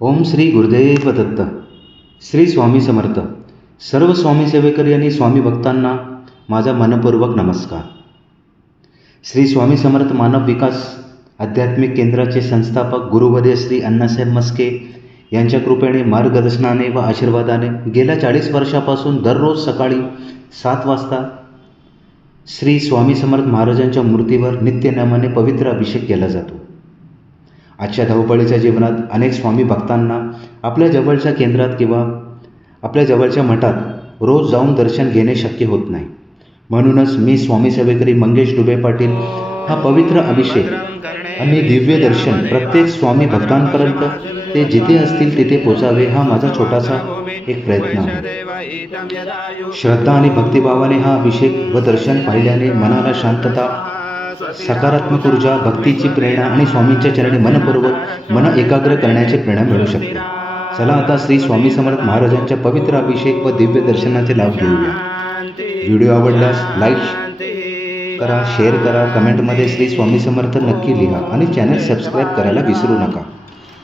ओम श्री गुरुदेव दत्त. श्री स्वामी समर्थ. सर्व स्वामी सेवेकरी आणि स्वामी भक्तांना माझा मनपूर्वक नमस्कार. श्री स्वामी समर्थ मानव विकास आध्यात्मिक केंद्राचे संस्थापक गुरुवर्य श्री अण्णासाहेब मस्के यांच्या कृपेने, मार्गदर्शनाने व आशीर्वादाने गेल्या 40 वर्षापासून दररोज सकाळी 7 वाजता श्री स्वामी समर्थ महाराजांच्या मूर्तीवर नित्यनेमाने पवित्र अभिषेक केला जातो. आजच्या धावपळीच्या जीवनात अनेक स्वामी भक्तांना आपल्या जवळच्या केंद्रात किंवा आपल्या जवळच्या मठात रोज जाऊन दर्शन घेणे शक्य होत नाही. म्हणूनच मी स्वामी सेवेकरी मंगेश डुबे पाटील हा पवित्र अभिषेक आणि दिव्य दर्शन प्रत्येक स्वामी भक्तांपर्यंत ते जिथे असतील तिथे पोचावे हा माझा छोटासा एक प्रयत्न आहे. श्रद्धा आणि भक्तिभावाने हा अभिषेक व दर्शन पाहिल्याने मनाला शांतता, सकारात्मक ऊर्जा, भक्तीची प्रेरणा आणि स्वामींच्या चरणी मन एकाग्र करण्याची प्रेरणा मिळू शकते. चला आता श्री स्वामी समर्थ महाराजांच्या पवित्र अभिषेक व दिव्य दर्शनाचे लाभ घेऊया. व्हिडिओ आवडल्यास लाईक करा, शेअर करा, कमेंटमध्ये श्री स्वामी समर्थ नक्की लिहा आणि चॅनल सबस्क्राईब करायला विसरू नका.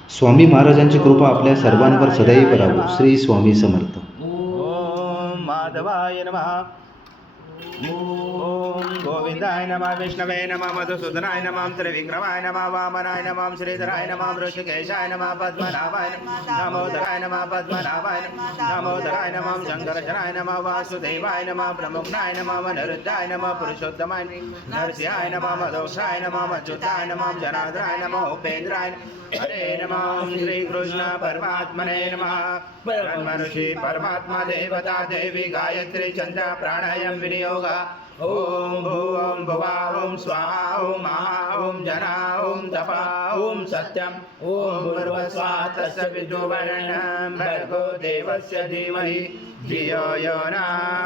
स्वामी महाराजांची कृपा आपल्या सर्वांवर सदैव राहो. श्री स्वामी समर्थ. ओम माधवाय नमः. ओम गोविंदाय नमः. विष्णवे नमः. मधुसूदनाय नमः. त्रिविक्रमाय नमः. वामनाय नमः. श्रीधराय नमः. ऋषिकेशाय नमः. पद्मनाभाय नमः. दामोदराय नमः. पद्मनाभाय नमः. दामोदराय नमः. शंकरचराय नमः. वासुदेवाय नमः. प्रमुखनाय नमः. वनरुद्धाय नमः. पुरुषोत्तमाय नरसिंहाय नमः. मधोक्षाय नमः. अच्युताय नमः. जनार्दनाय नमः. उपेंद्राय हरे नमः. श्री कृष्ण परमात्मने नमः. ब्रह्मऋषि परमात्मा देवता देवी गायत्री चंद्र प्राणायाम विनियोग. ओम भूम भुवा ओम स्वाहा ओम महा ओम जना ओम तपा ओम सत्यम ओम भूर्भुवः तस्य विदुर्वरेण्यं भर्गो देवस्य धीमहि धियो यो न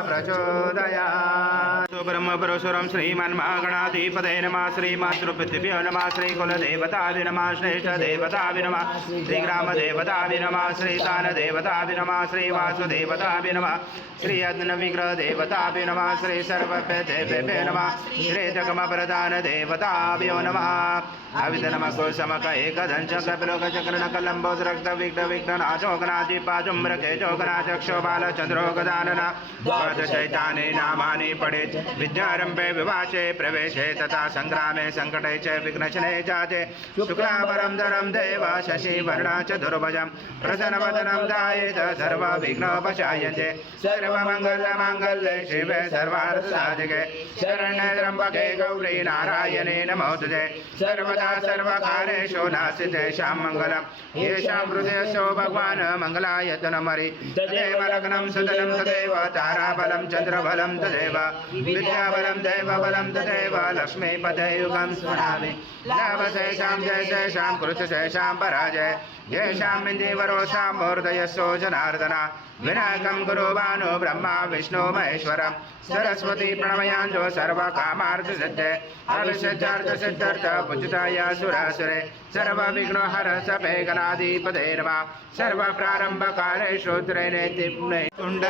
प्रचोदयात्. ब्रह्मपरशुराम श्रीमन्महागणाधिपतये नमः. श्रीमातृपृथिभ्यो नमः. श्रीकुलदेवताभ्यो नमः. श्रेष्ठदेवताभ्यो नमः. श्रीग्रामदेवताभ्यो नमः. श्रीस्थानदेवताभ्यो नमः. श्रीवासुदेवताभ्यो नमः. श्री अग्निविग्रहदेवताभ्यो नमः. श्री सर्वभ्यो नमः. श्री जगमप्रधान देवताभ्यो नमः. अविद नमः. कुसमक एकदंश कपिलोक चक्रनक लंबोदरक्त विघ्न विघ्ननाशोकनादिपाजुम्रके चोकनाचक्षोबालचंद्रो गदानन द्वादशैतानि नामानि पठेत्. विद्यारंभे विवाचे प्रवेशे तथा संग्रामे संकटे च विघ्नशने जाते. शुक्लांबरं धरं देव शशिवर्णं च दुर्भजं प्रसन्नवदनं ध्यायेत् सर्वविघ्नोपशायन्ते. सर्वमङ्गलमाङ्गल्ये शिवे सर्वार्थसाधिके शरण्ये त्र्यम्बके गौरी नारायणे नमोस्तुते. सर्वदा सर्वकारेषु नास्ति तेषां मङ्गलं. येषां हृदयस्थो भगवान् मङ्गलाय तनमरि. तदेव लग्नं सुतनं तदेव ताराबलं चन्द्रबलं तदेव विद्याबलं दैवबलं तदेव लक्ष्मीपते युगं स्मरामि. लाभशेषां जयशेषां कृतशेषां पराजय. येषां इन्दीवरोषां मूर्धयस्सो जनार्दन. विनायकं गुरुभानु ब्रह्मा विष्णु महेश्वरं. सरस्वती प्रणमयाञ्जो सर्वकामार्थसिद्धे. अविषज्यार्थसिद्ध्यर्थ पूजिताय सुरासुरे. सर्वविघ्नोहर सपे गणाधिपते नमः. सर्वप्रारम्भकालेषु त्रिनेत्रिपुणे कुण्ड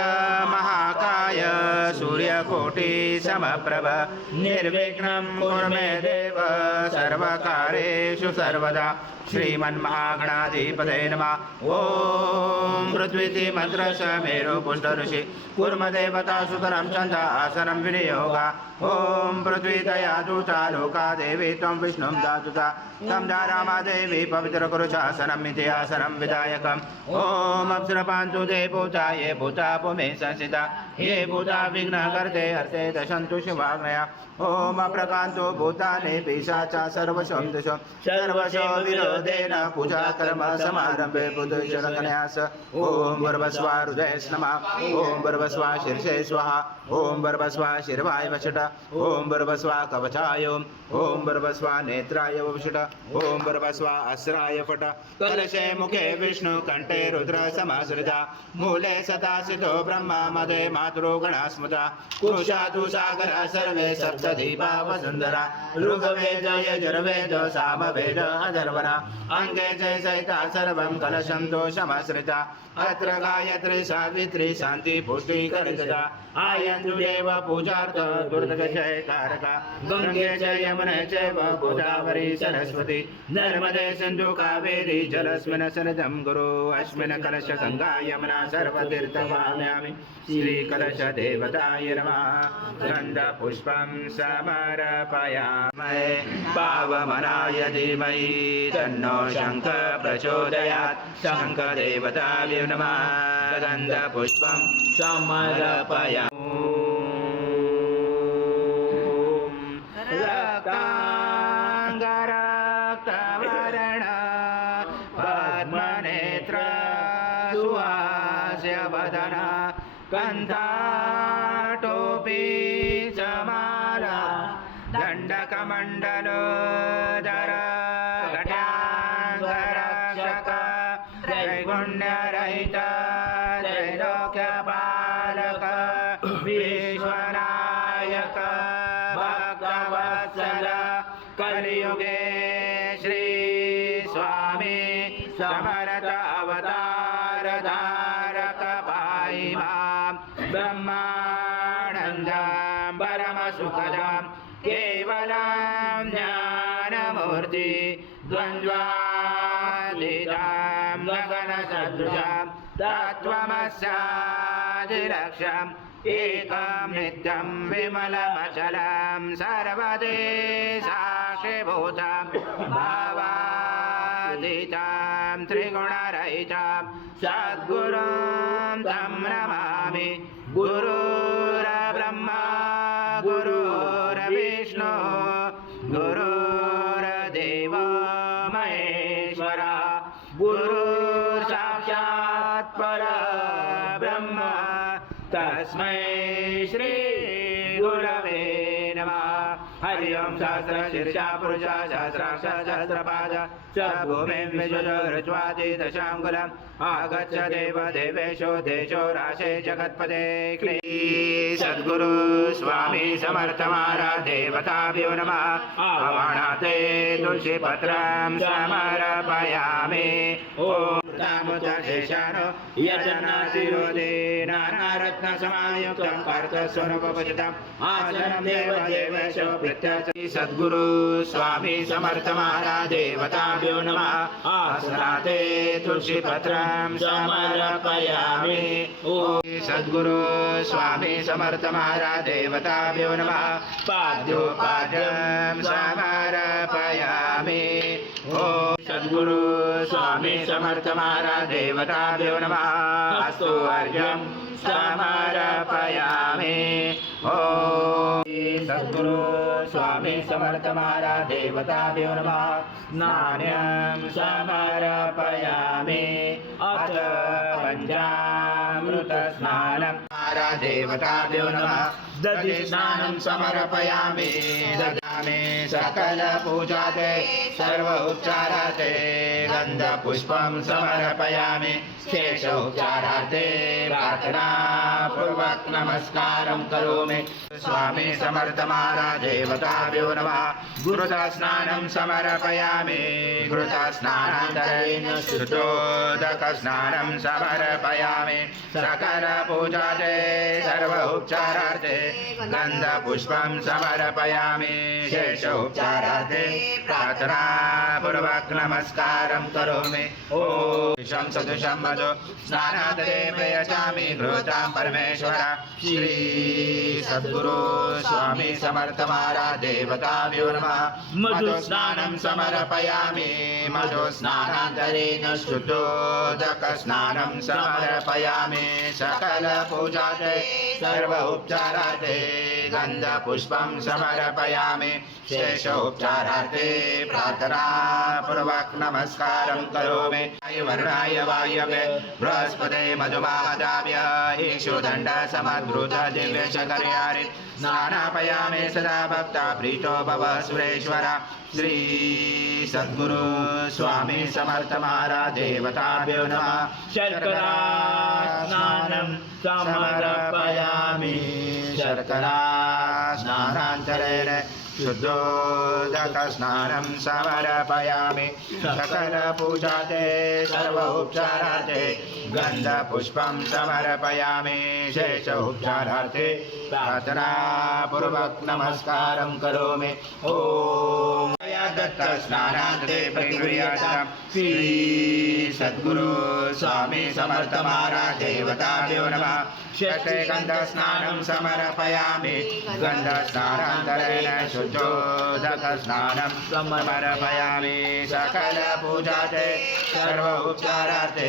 महाकाय सूर्यकोटि समप्रभ. निर्विघ्नं कुरु मे देव सर्वकार्येषु सर्वदा. श्रीमन्महागणाधिपते नमः. ओम पृथ्वीति मंत्रस्य मेरु पुष्टऋषि कूर्मदेवता सुतरं चन्द आसनं विनियोग. ओम पृथ्वी तया दूता लोका देवी त्वं विष्णुं दातुता. तं रामा देवी पवित्र कुरु शासनं मिति आसनं विधायकम्. ओम अप्सरपान्तु ते भूता ये भूता पुमे संस्थिता. ये भूता विघ्नकर्ते अर्थे दशन्तु शिवाग्नया. ओम अप्रकान्तो भूतानि पिशाचा सर्वशं दिशो. सर्वशो विरोधेन पूजा कर्म समारंभे बुद्धशरणन्यास. ओम भर्वस्वा हृदये नमः. ओम भर्वस्वा शीर्षे स्वाहा. ओम भर्वस्वा शिरवाय वषट. ओम भर्वस्वा कवचाय. ओम भर्वस्वा नेत्राय वषट. ओम भर्वस्वा अस्राय फट. कलशे मुखे विष्णु कंठे रुद्र समाश्रिता. मूले सदाशितो ब्रह्मा मध्ये मातृगणा स्मृता. कुरुषातु सागर सर्वे सप्तदीपा वसुंधरा. ऋग्वेद यजुर्वेद सामवेद अथर्वणा. अंगे च सहिता सर्वं कलशं दोषमाश्रिता अत्र गायत्री सावित्री शान्ति पुष्टिकरिता आयन्तु देव पूजार्थ दुर्दशयकारका गंगे च यमुने चैव गोदावरी सरस्वती नर्मदे सिन्धु कावेरी जलस्मिन् सन्निधं गुरु अस्मिन् कलश गंगा यमुना सर्वतीर्थमाम्यामि श्रीकलश देवताय नमः गन्धपुष्पं समर्पयामहे पावमनाय धीमहि तन्नो शङ्खः प्रचोदयात् शङ्खदेवताभ्यो नमः गन्धपुष्पं समर्पयामि रक्ताङ्गरक्तवर्ण पद्मनेत्र सुहास्य वदन कन्ठाटोपी समाला दण्डकमण्डलोदर घटाङ्गरक्षक त्रैगुण्यरहित त्रैलोक्यपालक विश्वनायक भक्तवत्सल कलियुगे श्री स्वामी समर्थ अवतार धारक पाहि मां ब्रह्मानन्दं परमसुखदं केवलं ज्ञानमूर्ति द्वन्द्वातीतं गगनसदृशं तत्त्वमस्यादिलक्ष्यम् एकं नित्यं विमलमचलं सर्वदेशाक्षिभूतं भावातीतं त्रिगुणरहितं सद्गुरुं तं नमामि गुरुर्ब्रह्मा गुरुर्विष्णु गुरुर्देवो महेश्वरा गुरुर्साक्षात् परब्रह्म तस्मै श्री गुरवे नमः हरि ओं सहस्रशीर्षा पुरुषा सहस्राक्ष सहस्रपाद स भूमिं विश्वजोरज्वाति दशाङ्गुलम् आगच्छ देव देवेशो देशो राशे जगत्पते सद्गुरु स्वामी समर्थ महाराज देवताभ्यो नमः आवाहनाते तुलसीपत्रं समर्पयामि ॐ शेषानो यजनातिरोधे नानारत्नसमायुक्तं पार्थस्वरूपपूजितम् आसनं देवदेवेशो प्रत्याचि सद्गुरु स्वामी समर्थ महाराज देवताभ्यो नमः आसनाते तुलसीपत्रं समर्पयामि ॐ सद्गुरु स्वामी समर्थ महाराज देवताभ्यो नमः पाद्योपाद्यं समर्पयामि ॐ सद्गुरु स्वामी समर्थ महाराज देवताभ्यो नमः अस्तु अर्घ्यं समर्पयामि ॐ सद्गुरु स्वामी समर्थ महाराज देवताभ्यो नमः नान्यं समर्पयामि अथ पञ्चामृतस्नानं महाराज देवताभ्यो नमः दधिस्नानं समर्पयामि ददामि सकलपूजाते सर्व उपचाराते गन्धपुष्पं समर्पयामि शेषोपचाराते प्रार्थनापूर्वक नमस्कारं करोमि स्वामी समर्थ महाराज देवताभ्यो नमः घृतस्नानं समर्पयामि घृतस्नानान्तरेण शुद्धोदकस्नानं समर्पयामि सकलपूजाते सर्व उपचारार्थे गन्धपुष्पं समर्पयामि शेषोपचारार्थे प्रार्थनापूर्वक नमस्कारं करोमि ॐ सदृशं मधु स्नानादे प्रयचामि घृतां परमेश्वर श्री सद्गुरु स्वामी समर्थ महाराज देवताभ्यो नमः मधुस्नानं समर्पयामि मधुस्नानान्तरेण शुद्धोदकस्नानं समर्पयामि सकलपूजाते सर्व उपचारार्थे गन्धपुष्पं समर्पयामि शेषोपचारार्थे प्रार्थनापूर्वक नमस्कारं करोमि वर्णाय वायवे बृहस्पते मधुमादाभ्य ईशुदण्ड समद्भृत दिव्यशकर्यारि स्नानापयामि सदा भक्ता प्रीतो भव सुरेश्वर श्री सद्गुरु स्वामी समर्थ महाराज देवताभ्यो नमः शर्करा स्नानं समर्पयामि शर्करा स्नानान्तरेण शुद्धोदकस्नानं समर्पयामि सकलपूजाते सर्वोपचारार्थे गन्धपुष्पं समर्पयामि शेष उपचारार्थे प्रार्थनापूर्वक नमस्कारं करोमि ॐ दत्तस्नानान्ते प्रक्रियायां श्री सद्गुरु स्वामी समर्थ महाराज देवताभ्यो नमः शते गन्धस्नानं समर्पयामि गन्धस्नानान्तरेण शुद्धोदकस्नानं समर्पयामि सकलपूजाते सर्वोपचारार्थे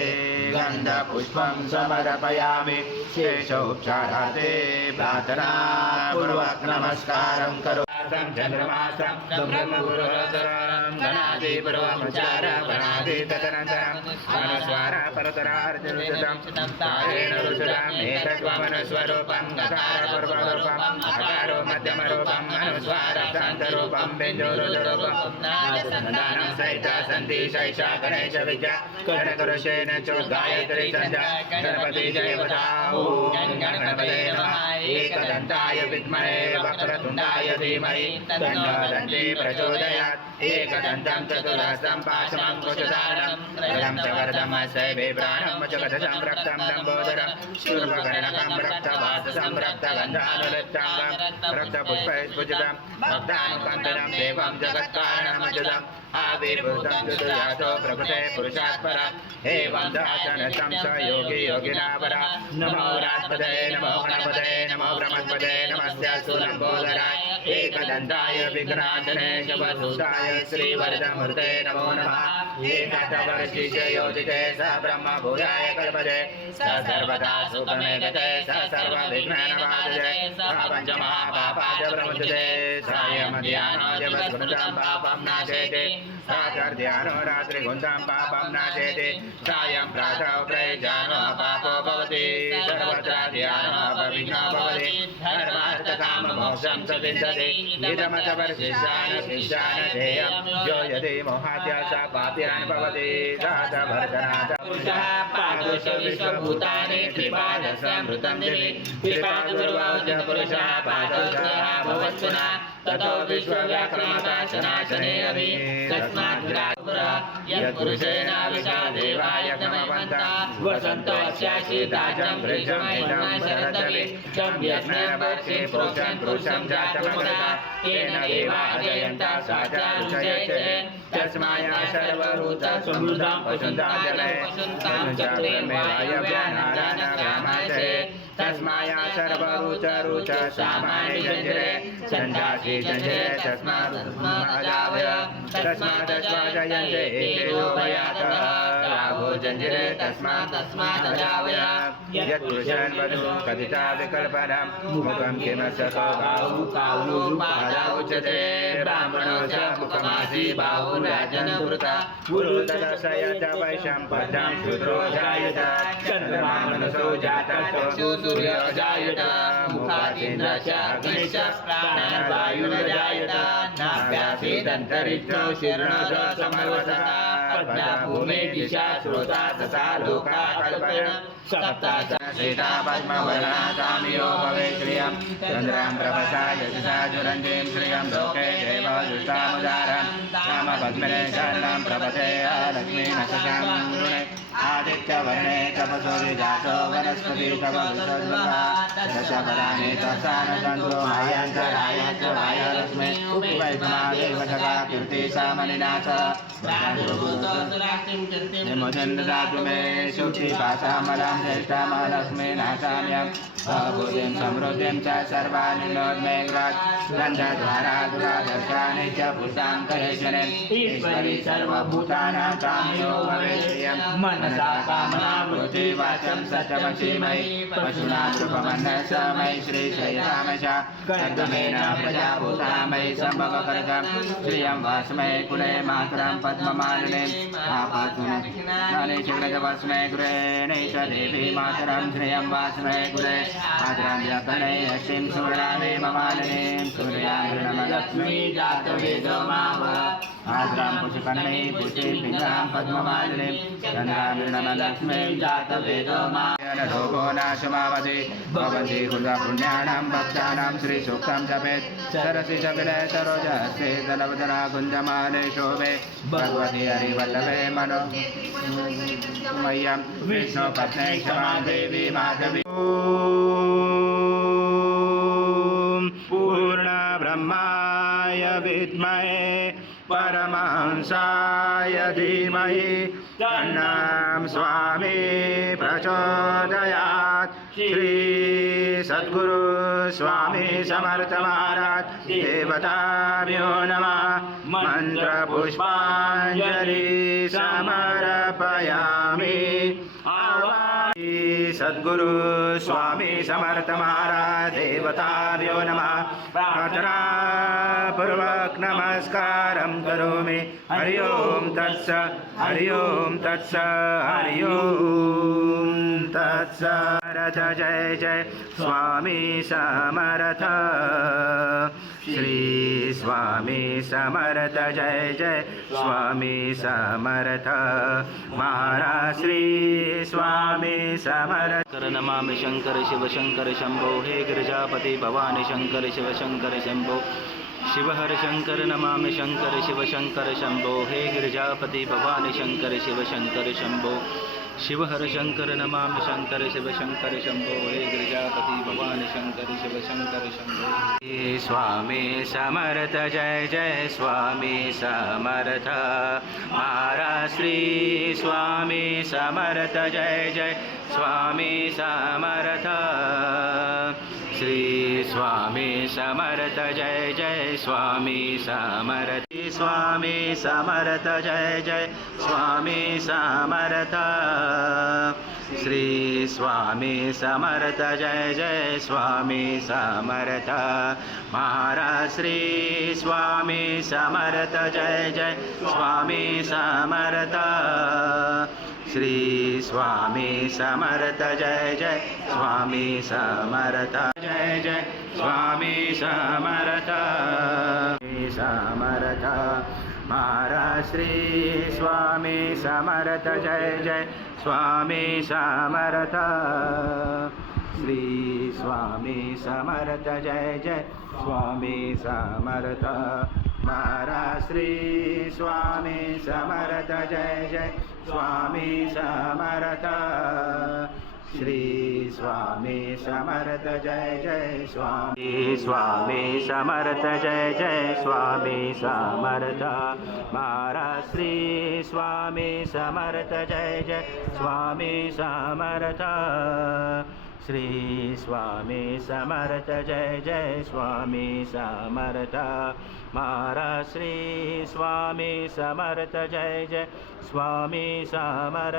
गन्धपुष्पं समर्पयामि शेषोपचारार्थे प्रार्थनापूर्वक नमस्कारं करोमि चन्द्रमासं ब्रह्मगुरुचरणं गणादिपूर्वमुच्चार गणादि तदनन्तरं अनुस्वार परतरार्जुनं कारेण रुचिरं एकत्वमनुस्वरूपं गकारपूर्वरूपम् अकारो मध्यमरूपम् अनुस्वारान्तरूपं बिन्दुरुद्ररूपं नादसन्धानं सहित सन्धि शैषा गणेश विद्या कर्णकुरुषेण चोद्गायत्री सन्ध्या गणपति जयवदा ॐ गणपतये नमः एकदन्ताय विद्महे वक्रतुण्डाय धीमहि तन्नो दन्ती प्रचोदयात् एकदन्तं चतुरस्रं पाशमङ्कुशधारणं रथं च वरदमस्य बिभ्राणं जगदं रक्तं लम्बोदरं शूर्पकर्णकं रक्तवाससं रक्तगन्धानुलिप्ताङ्गं रक्तपुष्पैस्फुजितं भक्तानुकम्पितं देवं जगत्कारणमजुदम् आविर्भूतं चतुर्यातो प्रभृते पुरुषात् परम् एवं दातनतं स योगी योगिनापरा नमो राजपदे नमो गणपते नमो ब्रह्मपदे नमस्यास्तु लम्बोदराय एकदन्ताय विघ्नाशने शवसूताय श्रीवरदमूर्ते नमो नमः एकशतवर्षिचे योजिते स ब्रह्म भूयाय कल्पते स सर्वदा सुखमे गते स सर्वविघ्ननवादते स पञ्चमहापापाय प्रमुच्यते सायमध्यानाय वस्कृतं पापं नाशेते साकर्ध्यानो रात्रिगुन्धं पापं नाशेते सायं प्रातः प्रयुज्यानो पापो भवति सर्वत्र ध्यानो अपविघ्नो भवति धर्मार्थकाममोक्षं च विन्दते इदमतवर्षिष्यान ध्येयं यो यदि मोहाद्य स पाप्यान् भवति साधवर्धनाथ पुरुषः पादोष विश्वभूतानि त्रिपादसमृतं दिवि त्रिपादपूर्वज पुरुषः पादोषः भवत्पुनः ततो विश्वव्याक्रमकाशनाशने अभि तस्मात् विराटपुरः यत्पुरुषेण विशा देवाय नमवन्तः वसन्तो अस्याशीताजं वृक्षमेनं शरदवि तं यज्ञपक्षे पुरुषं जातमग्रता तेन देवा अजयन्ता सा च ऋषयते तस्माया सर्वभूता समृद्धं वसन्तां जले चक्रे वायव्यानारायणग्रामाचे तस्माया सर्वरुच सामान्य जञ्जरे सन्दासी जञ्जरे तस्मादस्वाजयन्ते एकेषु भयात् राघो जञ्जरे तस्मादजावय यत्पुरुषन् वधू कथिता विकल्पनं मुखं किमसको बाहुपादा उच्यते ब्राह्मणो च मुखमासी बाहुराजनपुरता पुरुतदशयत वैशम्पदं शूद्रो जायत चन्द्रमा मनसो जातः सूर्यो जायत मुखातीन्द्रश्च अग्निश्च प्राणवायुर्जायत नाभ्यासीदन्तरिक्षो शीर्णो च समर्वतः पद्मा भूमे दिशा श्रोता तथा लोका कल्पना सप्ता सीता पद्मवर्णा तामियो भवेत् श्रियं चन्द्रां प्रभसा यशसा जुरन्तीं श्रियं लोके देवदुष्टामुदारं नाम पद्मिने शरणं प्रपथे लक्ष्मी नशसां गृणे आदित्यवर्णे तपसो जातो वनस्पति तव विसर्जता दशफलानि तत्सानचन्द्रो मायान्तरायाश्च वायुरश्मे उपैष्मादेवतका कीर्ति सामनिनाथ निमुचन्द्रदातु मे शुचिपाशामलं ज्येष्ठमलक्ष्मी नाशाम्यं भूतिं समृद्धिं च सर्वाणि नोन्मेघ्रात् गन्धद्वारा दुरादर्शानि च पुष्टां करेशने ईश्वरी सर्वभूतानां कामयो भवेत् श्रियं मनसा कामना वृत्ति वाचं सत्यमसीमयि पशुना कृपमन्नस मयि श्रीश्रयतामशा कर्दमेन प्रजाभूतामयि सम्भवकर्गं श्रियं वास्मै कुले मातरं पद्ममालिनीं आपातुनानि शिग्रजवस्मै गृहेणै च देवी मातरं श्रियं वास्मै कुले मातरं व्यपने यक्षिं सुवर्णानि ममालिनीं सूर्यामृणमलक्ष्मी जातवेदो माव आद्रां पुष्कर्णे पुष्टिं पितां पद्ममालिनीं चन्द्रामृणमलक्ष्मीं जातवेदो मा लोभो नाशमावधि भवन्ति कृता पुण्यानां भक्तानां श्रीसूक्तं जपेत् सरसि जपिरे सरोजस्ते धनवदना कुञ्जमाने शोभे भगवति हरिवल्लभे मनो मह्यं विष्णुपत्नी क्षमा देवी माधवी पूर्णब्रह्माय विद्महे परमहंसाय धीमहि तन्नं स्वामी प्रचोदयात् श्री सद्गुरु स्वामी समर्थ महाराज देवताभ्यो नमः मंत्रपुष्पाञ्जलि समर्पयामि सद्गुरु स्वामी समर्थ महाराज देवताभ्यो नमः प्रार्थना पूर्वक नमस्कारं करोमि हरि ओम तत्स हरि ओम तत्स हरि ओम तत्स जय जय स्वामी समर्थ श्री स्वामी समर्थ जय जय स्वामी समर्थ महाराज श्री स्वामी समर्थ कर नमामि शंकर शिव शंकर शंभो हे गिरिजापति भवानी शंकर शिव शंकर शंभो शिव हर शंकर नमामि शंकर शिव शंकर शंभो हे गिरिजापति भवानी शंकर शिव शंकर शंभो शिव हर शंकर नमामि शंकर शिव शंकर शंभो हे गिरिजापति भवानी शंकर शिव शंकर शंभो स्वामी समर्थ जय जय स्वामी समर्थ महाराज श्री स्वामी समर्थ जय जय स्वामी समर्थ श्री स्वामी समर्थ जय जय स्वामी समर्थ स्वामी समर्थ जय जय स्वामी समर्थ श्री स्वामी समर्थ जय जय स्वामी समर्थ महाराज श्री स्वामी समर्थ जय जय स्वामी समर्थ श्री स्वामी समर्थ जय जय स्वामी समर्थ जय जय स्वामी समर्थ समर्थ महाराज श्री स्वामी समर्थ जय जय स्वामी समर्थ श्री स्वामी समर्थ जय जय स्वामी समर्थ महाराज श्री स्वामी समर्थ जय जय स्वामी समर्थ श्री स्वामी समर्थ जय जय स्वामी स्वामी समर्थ जय जय स्वामी समर्थ महाराज श्री स्वामी समर्थ जय जय स्वामी समर्थ श्री स्वामी समर्थ जय जय स्वामी समर्थ महाराज श्री स्वामी समर्थ जय जय स्वामी समर्थ